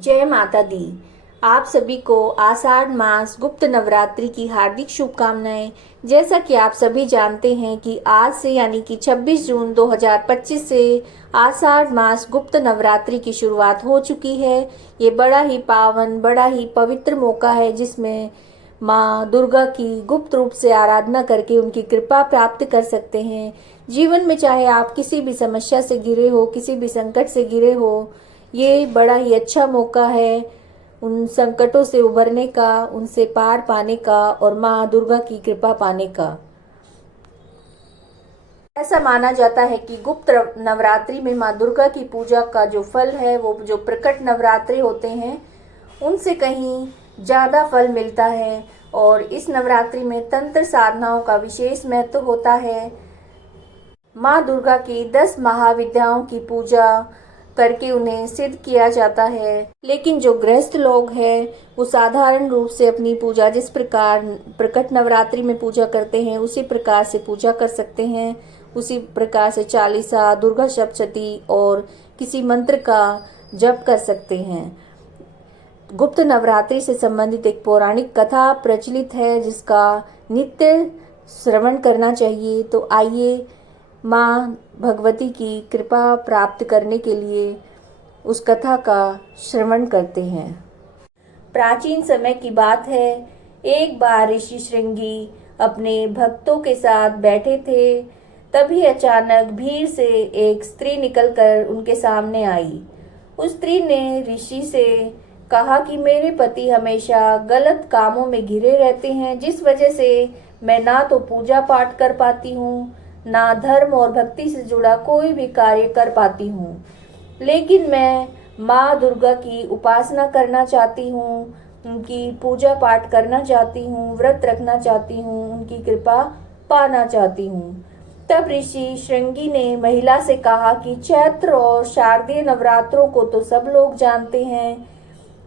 जय माता दी। आप सभी को आषाढ़ मास गुप्त नवरात्रि की हार्दिक शुभकामनाएं। जैसा कि आप सभी जानते हैं कि आज से यानी कि 26 जून 2025 से आषाढ़ मास गुप्त नवरात्रि की शुरुआत हो चुकी है। ये बड़ा ही पावन, बड़ा ही पवित्र मौका है जिसमें माँ दुर्गा की गुप्त रूप से आराधना करके उनकी कृपा प्राप्त कर सकते हैं। जीवन में चाहे आप किसी भी समस्या से घिरे हो, किसी भी संकट से घिरे हो, ये बड़ा ही अच्छा मौका है उन संकटों से उबरने का, उनसे पार पाने का और माँ दुर्गा की कृपा पाने का। ऐसा माना जाता है कि गुप्त नवरात्रि में माँ दुर्गा की पूजा का जो फल है, वो जो प्रकट नवरात्रि होते हैं उनसे कहीं ज़्यादा फल मिलता है। और इस नवरात्रि में तंत्र साधनाओं का विशेष महत्व होता है। माँ दुर्गा की 10 महाविद्याओं की पूजा करके उन्हें सिद्ध किया जाता है। लेकिन जो गृहस्थ लोग हैं वो साधारण रूप से अपनी पूजा जिस प्रकार प्रकट नवरात्रि में पूजा करते हैं उसी प्रकार से पूजा कर सकते हैं। उसी प्रकार से चालीसा, दुर्गा सप्तशती और किसी मंत्र का जप कर सकते हैं। गुप्त नवरात्रि से संबंधित एक पौराणिक कथा प्रचलित है जिसका नित्य श्रवण करना चाहिए। तो आइए माँ भगवती की कृपा प्राप्त करने के लिए उस कथा का श्रवण करते हैं। प्राचीन समय की बात है। एक बार ऋषि श्रृंगी अपने भक्तों के साथ बैठे थे। तभी अचानक भीड़ से एक स्त्री निकलकर उनके सामने आई। उस स्त्री ने ऋषि से कहा कि मेरे पति हमेशा गलत कामों में घिरे रहते हैं, जिस वजह से मैं ना तो पूजा पाठ कर पाती हूँ, ना धर्म और भक्ति से जुड़ा कोई भी कार्य कर पाती हूँ। लेकिन मैं माँ दुर्गा की उपासना करना चाहती हूँ, उनकी पूजा पाठ करना चाहती हूँ, व्रत रखना चाहती हूँ, उनकी कृपा पाना चाहती हूँ। तब ऋषि श्रृंगी ने महिला से कहा कि चैत्र और शारदीय नवरात्रों को तो सब लोग जानते हैं,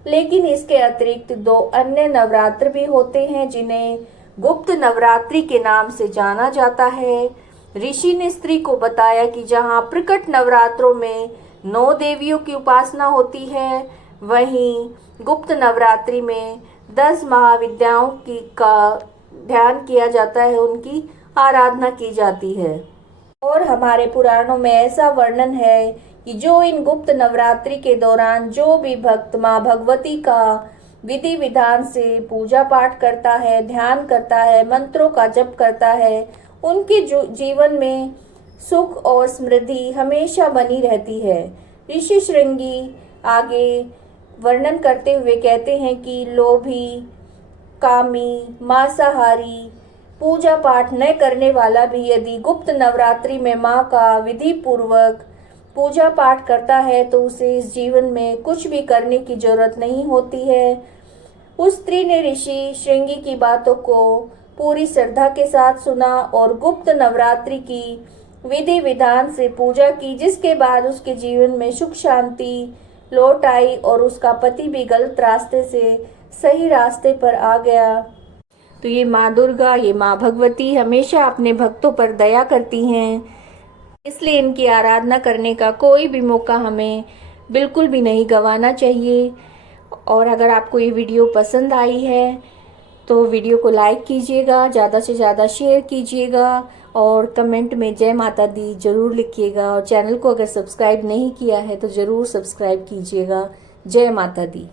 लेकिन इसके अतिरिक्त 2 अन्य नवरात्र भी होते हैं जिन्हें गुप्त नवरात्रि के नाम से जाना जाता है। ऋषि ने स्त्री को बताया कि जहाँ प्रकट नवरात्रों में 9 देवियों की उपासना होती है, वहीं गुप्त नवरात्रि में 10 महाविद्याओं का ध्यान किया जाता है, उनकी आराधना की जाती है। और हमारे पुराणों में ऐसा वर्णन है कि जो इन गुप्त नवरात्रि के दौरान जो भी भक्त माँ भगवती का विधि विधान से पूजा पाठ करता है, ध्यान करता है, मंत्रों का जप करता है, उनके जीवन में सुख और समृद्धि हमेशा बनी रहती है। ऋषि श्रृंगी आगे वर्णन करते हुए कहते हैं कि लोभी, कामी, मांसाहारी, पूजा पाठ न करने वाला भी यदि गुप्त नवरात्रि में माँ का विधि पूर्वक पूजा पाठ करता है तो उसे इस जीवन में कुछ भी करने की जरूरत नहीं होती है। उस स्त्री ने ऋषि श्रृंगी की बातों को पूरी श्रद्धा के साथ सुना और गुप्त नवरात्रि की विधि विधान से पूजा की, जिसके बाद उसके जीवन में सुख शांति लौट आई और उसका पति भी गलत रास्ते से सही रास्ते पर आ गया। तो ये माँ दुर्गा, ये माँ भगवती हमेशा अपने भक्तों पर दया करती हैं, इसलिए इनकी आराधना करने का कोई भी मौका हमें बिल्कुल भी नहीं गंवाना चाहिए। और अगर आपको ये वीडियो पसंद आई है तो वीडियो को लाइक कीजिएगा, ज़्यादा से ज़्यादा शेयर कीजिएगा और कमेंट में जय माता दी ज़रूर लिखिएगा। और चैनल को अगर सब्सक्राइब नहीं किया है तो ज़रूर सब्सक्राइब कीजिएगा। जय माता दी।